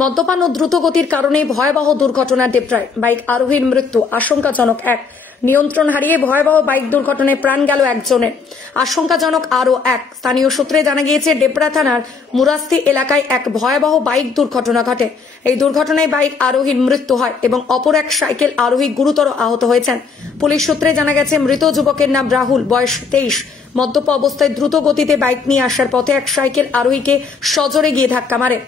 মদ্যপান ও দ্রুতগতির কারণে ভয়াবহ দুর্ঘটনা ডেবরায়, বাইক আরোহীর মৃত্যু আশঙ্কাজনক এক। নিয়ন্ত্রণ হারিয়ে ভয়াবহ বাইক দুর্ঘটনায় প্রাণ গেল একজনের, আশঙ্কাজনক আরও এক। স্থানীয় সূত্রে জানা গিয়েছে, ডেবরা থানার মুরাস্তি এলাকায় এক ভয়াবহ বাইক দুর্ঘটনা ঘটে। এই দুর্ঘটনায় বাইক আরোহীর মৃত্যু হয় এবং অপর এক সাইকেল আরোহী গুরুতর আহত হয়েছেন। পুলিশ সূত্রে জানা গেছে, মৃত যুবকের নাম রাহুল, বয়স 23। মদ্যপ অবস্থায় দ্রুত গতিতে বাইক নিয়ে আসার পথে এক সাইকেল আরোহীকে সজোরে গিয়ে ধাক্কা মারে।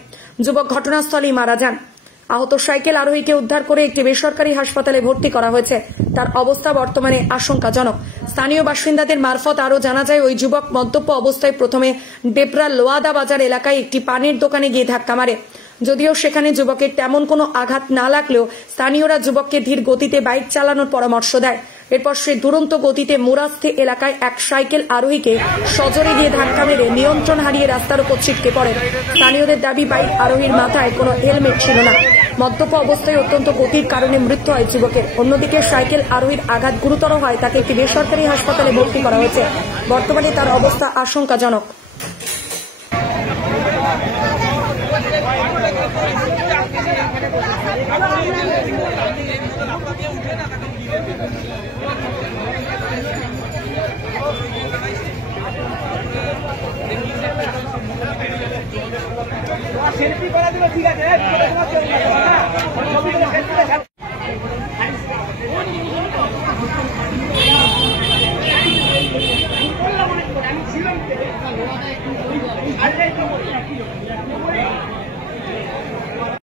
যুবক ঘটনাস্থলেই মারা যান। আহত সাইকেল আরোহীকে উদ্ধার করে একটি বেসরকারি হাসপাতালে ভর্তি করা হয়েছে। তার অবস্থা বর্তমানে আশঙ্কাজনক। স্থানীয় বাসিন্দাদের মারফত আরও জানা যায়, ওই যুবক মদ্যপ অবস্থায় প্রথমে ডেবরা লোয়াদা বাজার এলাকায় একটি পানের দোকানে গিয়ে ধাক্কা মারে। যদিও সেখানে যুবকের তেমন কোনো আঘাত না লাগলেও স্থানীয়রা যুবককে ধীর গতিতে বাইক চালানোর পরামর্শ দেয়। এরপর সে দুরন্ত গতিতে মুরাস্তি এলাকায় এক সাইকেল আরোহীকে সজোরে গিয়ে ধাক্কা মেরে নিয়ন্ত্রণ হারিয়ে রাস্তার উপর ছিটকে পড়ে। স্থানীয়দের দাবি, বাইক আরোহীর মাথায় কোনো হেলমেট ছিল না। মদ্যপ অবস্থায় অত্যন্ত গতির কারণে মৃত্যু হয় যুবকের। অন্যদিকে সাইকেল আরোহীর আঘাত গুরুতর হয়, তাকে একটি বেসরকারি হাসপাতালে ভর্তি করা হয়েছে। বর্তমানে তার অবস্থা আশঙ্কাজনক। সেলফি করা দিল, ঠিক আছে।